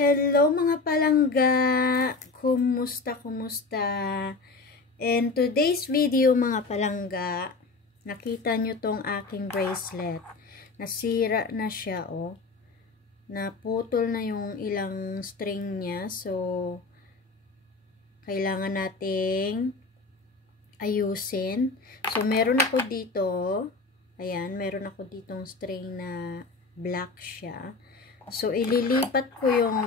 Hello mga palangga! Kumusta? And today's video mga palangga, nakita nyo tong aking bracelet. Nasira na siya, oh. Naputol na yung ilang string niya. So, kailangan nating ayusin. So, meron ako dito. Ayan, meron ako ditong string na black siya. So, ililipat ko yung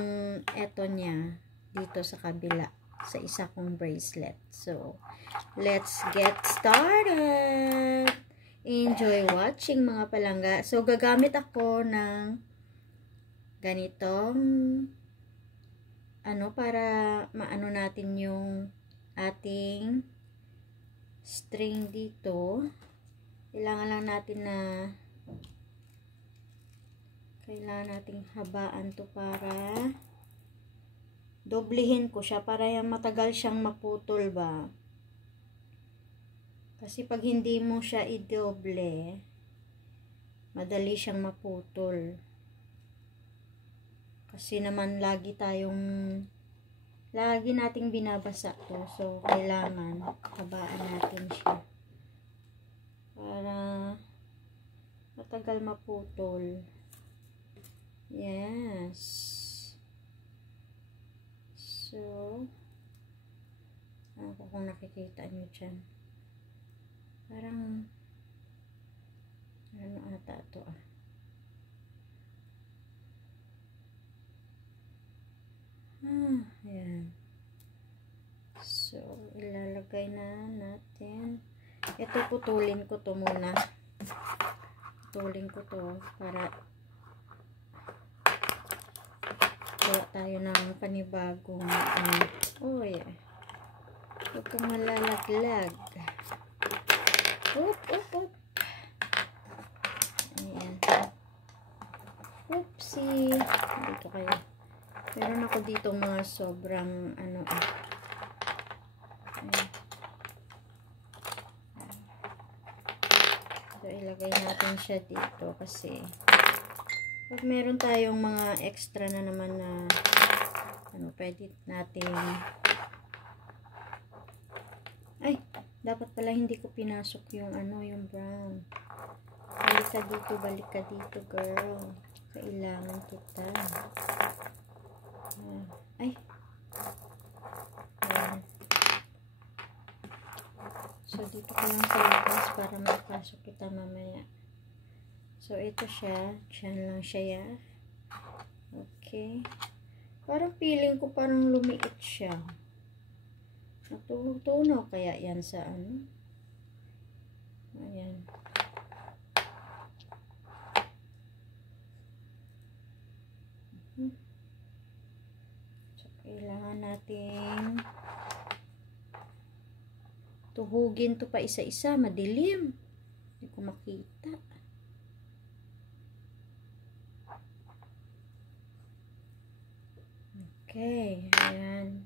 eto niya dito sa kabila, sa isa kong bracelet. So, let's get started! Enjoy watching mga palangga. So, gagamit ako ng ganitong para maano natin yung ating string dito. Kailangan lang natin nating habaan to para doblehin ko siya para matagal siyang maputol ba. Kasi pag hindi mo siya i-doble, madali siyang maputol. Kasi naman lagi nating binabasa to. So, kailangan habaan natin siya para matagal maputol. Yes. So, ako kung nakikita nyo dyan. Parang, ano ata ito ayan. So, ilalagay na natin. Ito, putulin ko to muna. Putulin ko to para gawa tayo ng panibagong oh yeah. Huwag kang malalaglag. Oop. Ayan. Oopsie. Dito kayo. Meron ako dito mga sobrang ayan. So, ilagay natin siya dito kasi pag meron tayong mga extra na naman na pwede natin dapat pala hindi ko pinasok yung yung brown. Balik ka dito girl. Kailangan kita. Ayan. So, dito ko lang sa labas para mapasok kita mamaya. So, ito siya. Diyan lang siya. Okay. Parang feeling ko parang lumiit siya. Natutunaw kaya yan sa Ayan. So, kailangan natin tuhugin to pa isa-isa. Madilim. Hindi ko makita. Okay, ayan.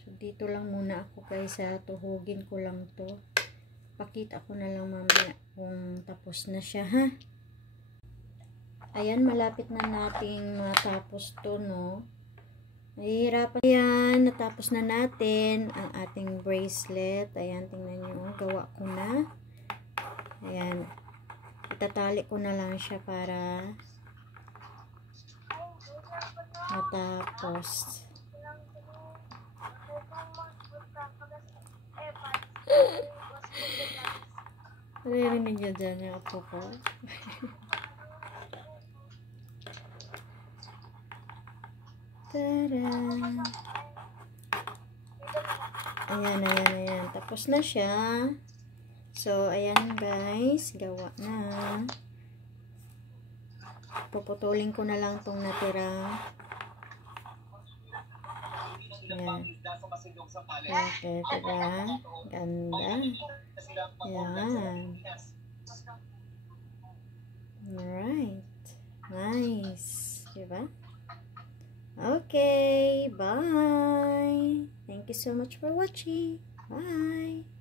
So, dito lang muna ako guys tuhugin ko lang to. Pakita ko na lang mamaya kung tapos na siya ha. Ayan, malapit na nating matapos to, no? Nahihirapan. Ayan, natapos na natin ang ating bracelet. Ayan, tingnan nyo. Gawa ko na. Ayan. Itatali ko na lang siya para matapos. Naririnig nyo dyan yung apo ko. Ayan. Tapos na siya. So, ayan guys. Gawa na. Puputulin ko na lang tong natira. Ayan. Okay, diba? Ganda. Ayan. Alright. Nice. Diba? Okay, bye. Thank you so much for watching. Bye.